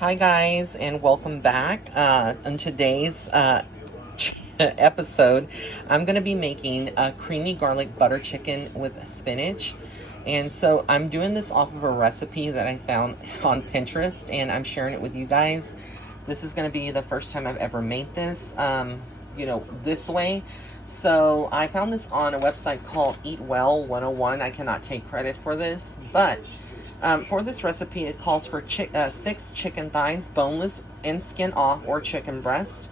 Hi guys, and welcome back. On today's episode, I'm going to be making a creamy garlic butter chicken with spinach. And so I'm doing this off of a recipe that I found on Pinterest, and I'm sharing it with you guys. This is going to be the first time I've ever made this, this way. So I found this on a website called Eat Well 101. I cannot take credit for this, but for this recipe, it calls for 6 chicken thighs, boneless and skin off, or chicken breast,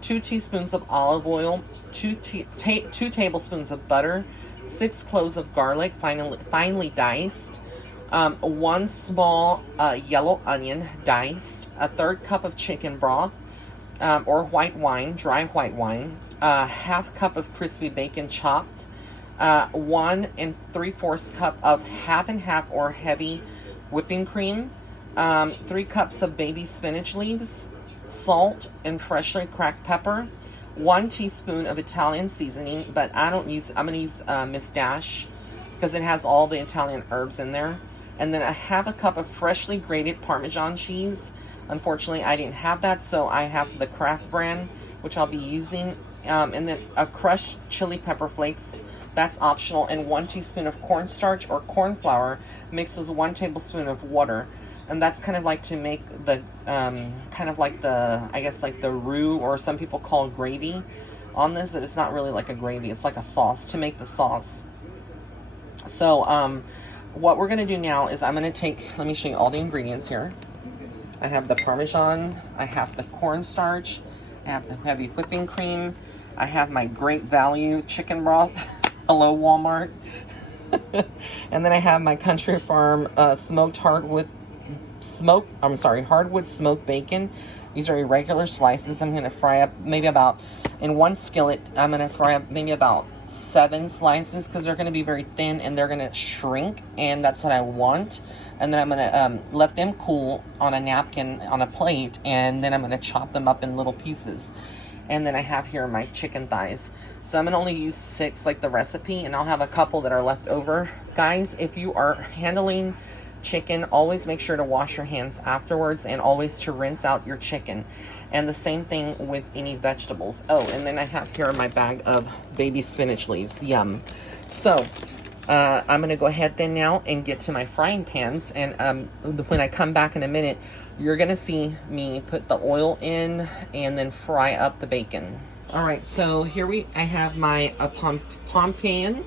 2 teaspoons of olive oil, 2 tablespoons of butter, 6 cloves of garlic, finely diced, 1 small yellow onion diced, a third cup of chicken broth, or white wine, dry white wine, half cup of crispy bacon chopped, 1 3/4 cup of half and half or heavy whipping cream, 3 cups of baby spinach leaves, salt and freshly cracked pepper, 1 teaspoon of Italian seasoning, but I'm going to use Miss Dash because it has all the Italian herbs in there, and then a half a cup of freshly grated Parmesan cheese. Unfortunately, I didn't have that, so I have the Kraft brand, which I'll be using, and then a crushed chili pepper flakes. That's optional, and 1 teaspoon of cornstarch or corn flour mixed with 1 tablespoon of water. And that's kind of like to make the, like the roux, or some people call gravy on this, but it's not really like a gravy. It's like a sauce to make the sauce. So, what we're going to do now is I'm going to let me show you all the ingredients here. I have the Parmesan, I have the cornstarch, I have the heavy whipping cream, I have my Great Value chicken broth. Hello, Walmart. And then I have my Country Farm hardwood smoked bacon. These are irregular slices. I'm going to fry up in one skillet, I'm going to fry up maybe about 7 slices because they're going to be very thin and they're going to shrink, and that's what I want. And then I'm going to let them cool on a napkin on a plate, and then I'm going to chop them up in little pieces. And then I have here my chicken thighs. So I'm going to only use 6 like the recipe, and I'll have a couple that are left over. Guys, if you are handling chicken, always make sure to wash your hands afterwards, and always to rinse out your chicken. And the same thing with any vegetables. Oh, and then I have here my bag of baby spinach leaves. Yum. So I'm going to go ahead then now and get to my frying pans. And when I come back in a minute, you're going to see me put the oil in and then fry up the bacon. All right, so I have my Pompian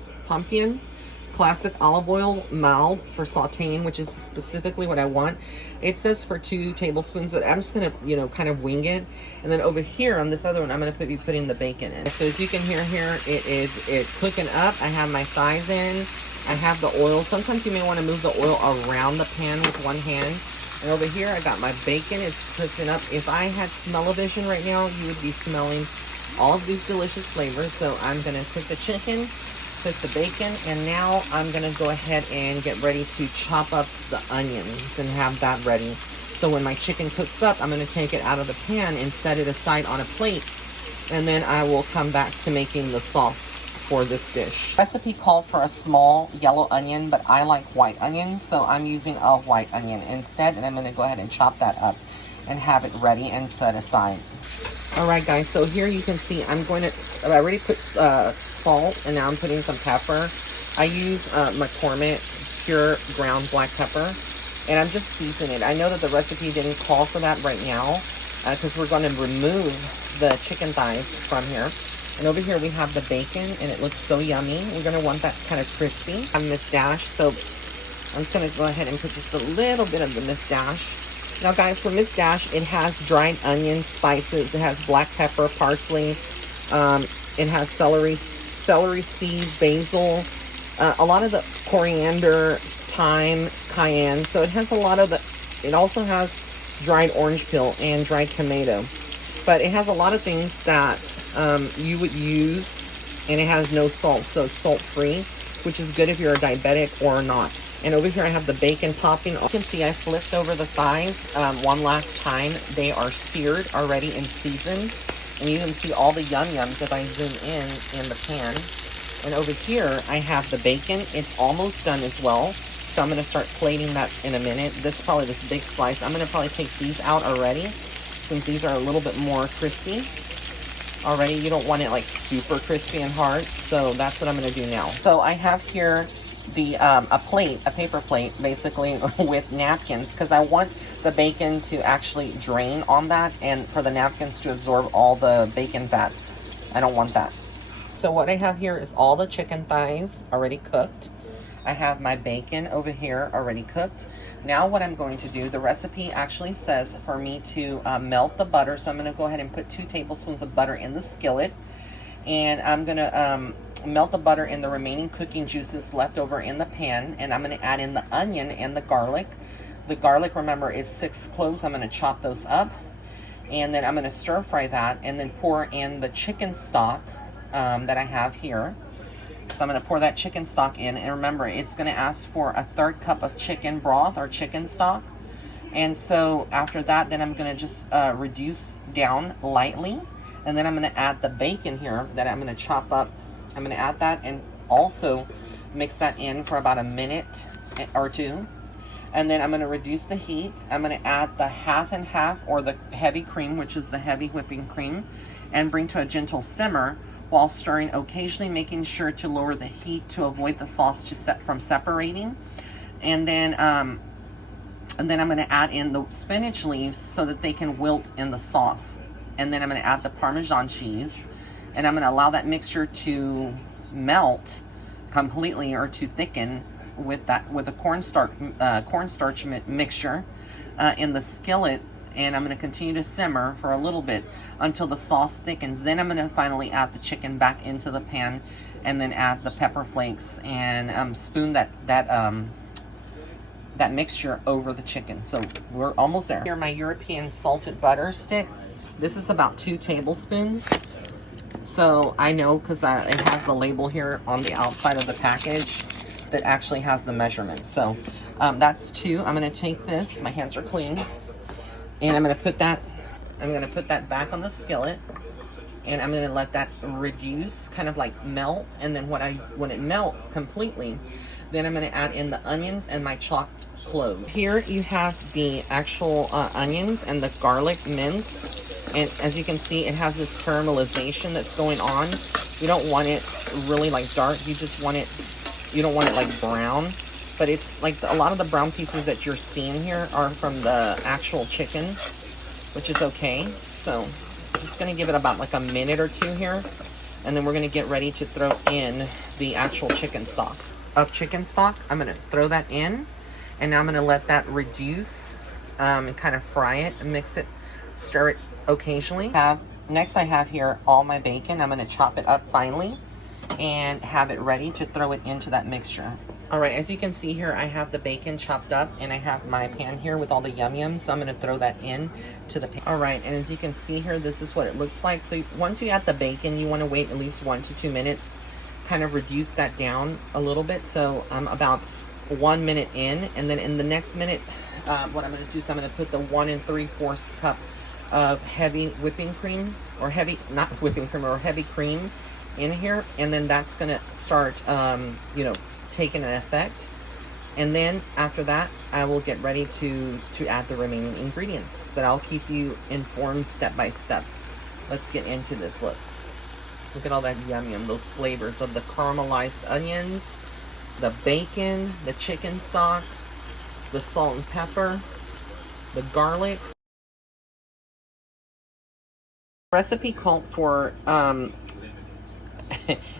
classic olive oil, mild for sauteing, which is specifically what I want. It says for 2 tablespoons, but I'm just going to, kind of wing it. And then over here on this other one, I'm going to be putting the bacon in. So as you can hear here, it's cooking up. I have my thighs in. I have the oil. Sometimes you may want to move the oil around the pan with one hand. And over here, I got my bacon. It's cooking up. If I had smell-o-vision right now, you would be smelling all of these delicious flavors. So I'm going to cook the chicken, cook the bacon, and now I'm going to go ahead and get ready to chop up the onions and have that ready. So when my chicken cooks up, I'm going to take it out of the pan and set it aside on a plate, and then I will come back to making the sauce for this dish. Recipe called for a small yellow onion, but I like white onions, so I'm using a white onion instead, and I'm going to go ahead and chop that up and have it ready and set aside. Alright guys, so here you can see I already put salt, and now I'm putting some pepper. I use McCormick pure ground black pepper, and I'm just seasoning it. I know that the recipe didn't call for that right now because we're going to remove the chicken thighs from here. And over here we have the bacon, and it looks so yummy. We're going to want that kind of crispy. I'm Miss Dash, so I'm just going to go ahead and put just a little bit of the Miss Dash. Now guys, for Miss Dash, it has dried onion, spices, it has black pepper, parsley, it has celery seed, basil, a lot of the coriander, thyme, cayenne. So it has a lot of it also has dried orange peel and dried tomato. But it has a lot of things that you would use, and it has no salt, so it's salt-free, which is good if you're a diabetic or not. And over here I have the bacon topping. You can see I flipped over the thighs one last time. They are seared already and seasoned. And you can see all the yum-yums if I zoom in the pan. And over here I have the bacon. It's almost done as well. So I'm going to start plating that in a minute. This is probably this big slice. I'm going to probably take these out already, since these are a little bit more crispy already. You don't want it like super crispy and hard. So that's what I'm going to do now. So I have here the a paper plate, basically, with napkins, because I want the bacon to actually drain on that, and for the napkins to absorb all the bacon fat. I don't want that. So what I have here is all the chicken thighs already cooked. I have my bacon over here already cooked. Now what I'm going to do, the recipe actually says for me to melt the butter. So I'm going to go ahead and put 2 tablespoons of butter in the skillet. And I'm going to melt the butter in the remaining cooking juices left over in the pan. And I'm going to add in the onion and the garlic. The garlic, remember, it's 6 cloves. I'm going to chop those up. And then I'm going to stir fry that and then pour in the chicken stock that I have here. So I'm going to pour that chicken stock in, and remember, it's going to ask for a 1/3 cup of chicken broth or chicken stock. And so after that, then I'm going to just reduce down lightly, and then I'm going to add the bacon here that I'm going to chop up. I'm going to add that and also mix that in for about a minute or two. And then I'm going to reduce the heat. I'm going to add the half and half, or the heavy cream, which is the heavy whipping cream, and bring to a gentle simmer, while stirring occasionally, making sure to lower the heat to avoid the sauce from separating. And then I'm going to add in the spinach leaves so that they can wilt in the sauce. And then I'm going to add the Parmesan cheese, and I'm going to allow that mixture to melt completely, or to thicken with the cornstarch mixture in the skillet. And I'm going to continue to simmer for a little bit until the sauce thickens. Then I'm going to finally add the chicken back into the pan, and then add the pepper flakes and spoon that mixture over the chicken. So we're almost there. Here, my European salted butter stick. This is about 2 tablespoons. So I know, because it has the label here on the outside of the package that actually has the measurement. So that's 2. I'm going to take this. My hands are clean. And I'm going to put that back on the skillet, and I'm going to let that reduce, kind of like melt. And then when it melts completely, then I'm going to add in the onions and my chopped cloves. Here you have the actual onions and the garlic minced, and as you can see, it has this caramelization that's going on. You don't want it really like dark. You don't want it like brown. But it's like a lot of the brown pieces that you're seeing here are from the actual chicken, which is okay. So I'm just going to give it about like a minute or 2 here. And then we're going to get ready to throw in the actual chicken stock. I'm going to throw that in. And now I'm going to let that reduce and kind of fry it and mix it, stir it occasionally. Next I have here all my bacon. I'm going to chop it up finely and have it ready to throw it into that mixture. Alright, as you can see here, I have the bacon chopped up, and I have my pan here with all the yum-yums, so I'm going to throw that in to the pan. Alright, and as you can see here, this is what it looks like. So once you add the bacon, you want to wait at least 1 to 2 minutes, kind of reduce that down a little bit. So I'm about 1 minute in, and then in the next minute, what I'm going to do is I'm going to put the 1 3/4 cup of heavy whipping cream, or heavy cream in here, and then that's going to start, taking an effect. And then after that, I will get ready to add the remaining ingredients, but I'll keep you informed step by step. Let's get into this. Look at all that yum, those flavors of the caramelized onions, the bacon, the chicken stock, the salt and pepper, the garlic. Recipe called for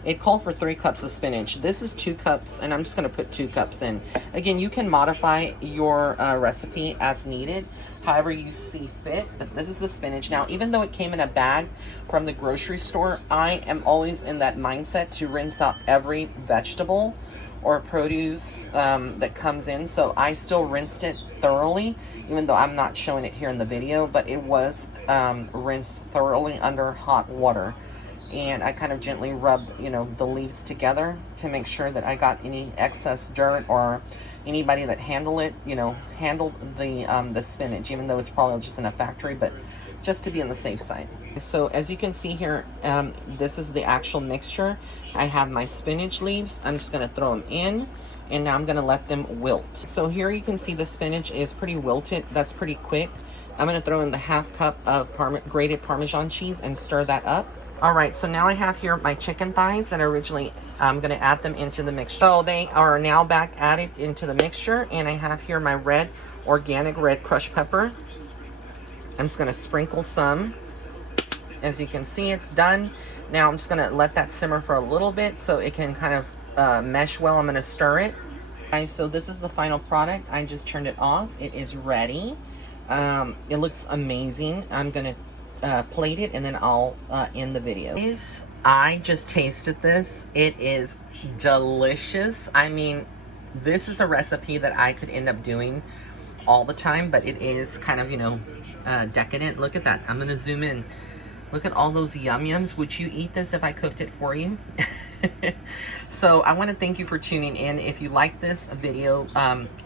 it called for 3 cups of spinach. This is 2 cups, and I'm just going to put 2 cups in. Again, you can modify your recipe as needed, however you see fit. But this is the spinach. Now, even though it came in a bag from the grocery store, I am always in that mindset to rinse out every vegetable or produce that comes in. So I still rinsed it thoroughly, even though I'm not showing it here in the video, but it was rinsed thoroughly under hot water. And I kind of gently rubbed, the leaves together to make sure that I got any excess dirt, or anybody that handled the spinach, even though it's probably just in a factory, but just to be on the safe side. So as you can see here, this is the actual mixture. I have my spinach leaves. I'm just going to throw them in. And now I'm gonna let them wilt. So here you can see the spinach is pretty wilted. That's pretty quick. I'm gonna throw in the half cup of grated Parmesan cheese and stir that up. All right, so now I have here my chicken thighs that originally I'm gonna add them into the mixture. So they are now back added into the mixture, and I have here my organic red crushed pepper. I'm just gonna sprinkle some. As you can see, it's done. Now I'm just gonna let that simmer for a little bit so it can kind of mesh well. I'm gonna stir it. Guys, so this is the final product. I just turned it off. It is ready. It looks amazing. I'm gonna plate it and then I'll end the video. I just tasted this. It is delicious. I mean, this is a recipe that I could end up doing all the time, but it is kind of, you know, decadent. Look at that. I'm gonna zoom in. Look at all those yum-yums. Would you eat this if I cooked it for you? So I want to thank you for tuning in. If you like this video,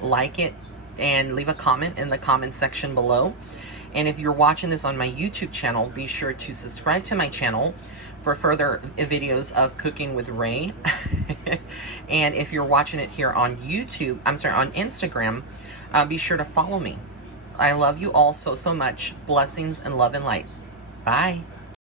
like it and leave a comment in the comment section below. And if you're watching this on my YouTube channel, be sure to subscribe to my channel for further videos of cooking with Ray. And if you're watching it here on YouTube, on Instagram, be sure to follow me. I love you all so much. Blessings and love and light. Bye.